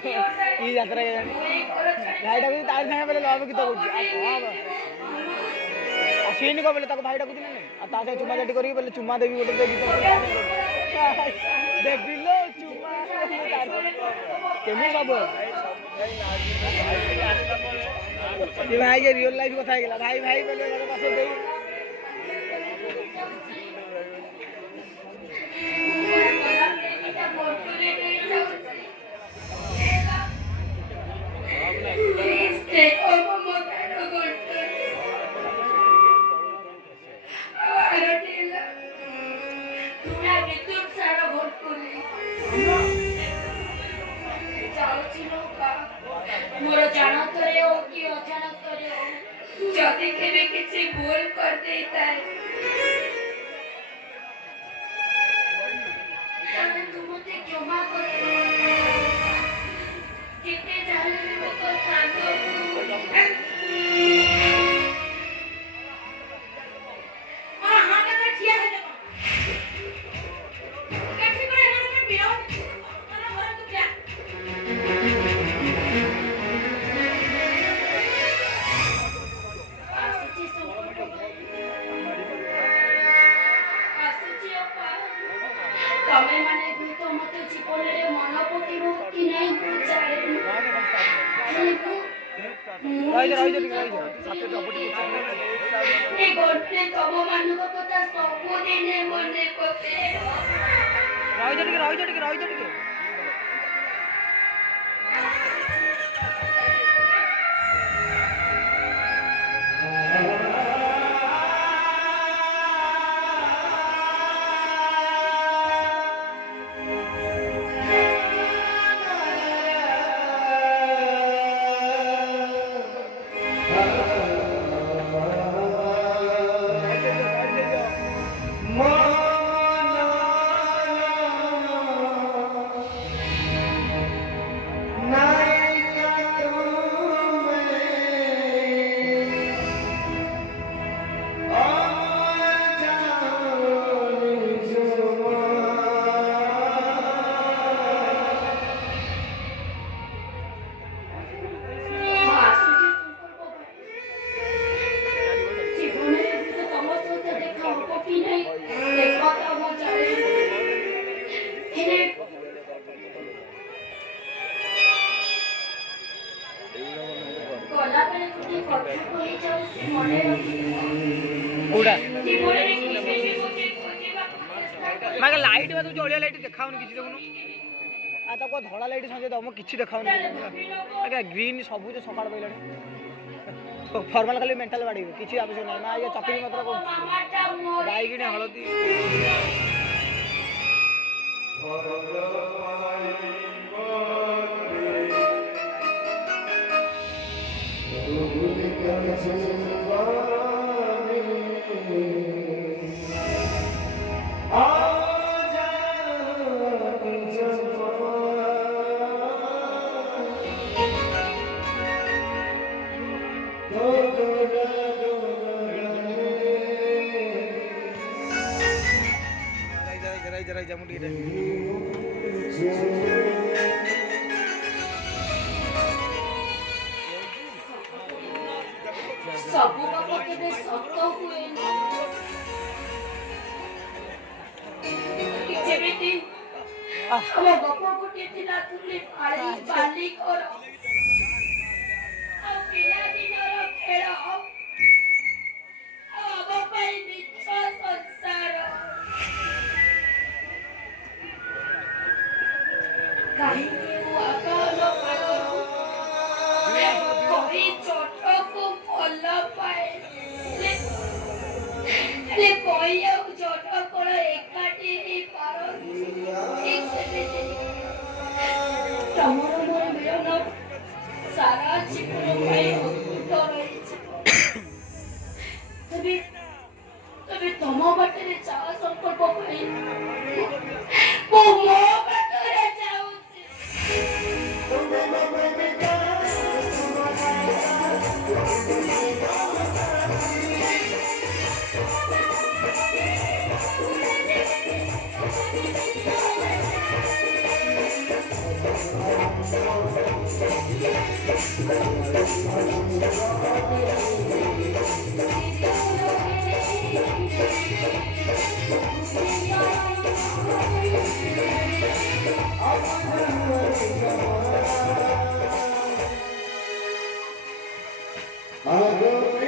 की यात्रा भाई डाकुची तार सागे पहले लव गीत गाउची सीन को बोले भाई डाकुची ना नहीं चुमा चाटी करी बोले चुमा देवी गोटे गीत देखिलो चुमा केमी सब ये भाई ये रियल लाइफ कथा है भाई भाई बोले घर पास दे मोर जानत रे हो कि अजानत रे हो जदि केबे किछि भूल कर देताय तबे तुम मते क्षमा कर जिते जाने में तो शांत और हाथ में छिया है देखो कैसे करे ना में बियाह मारा भरा तू क्या तमे माने भी तो मते जीवन रे मन पकिरो कि नहीं बुझाए ए गोटे तम मानु को पता सब दिन मने पके रही मागे लाइट बा तू जलिया लाइट देखाउनी किछि देखुनु आ त को धड़ा लाइट संजे दम किछि देखाउनी आगे ग्रीन सबुज सकाळ पइलानी फॉर्मल खाली मेंटल बाडी किछि आवश्यक नै ना ये चकरी मात्र को बाइगिनी हळदी जरा जमुटी रे सब बाप केबे सत्य हुए जेबेती हम बाप गोटे थिला तुले पाली पाली कर आ पिला दिनर खेळ आ बाप निच्छ संसार काहे आकाल पागल कोई छोट को फल पाए ले कोई छोट को एकाटी ही पारो एक से तमरो मोर मिलन सारा जीवन पाए अद्भुत रहिछि तबे तम बाटरे चा संकल्प पाई मो बाटरे जाउछि I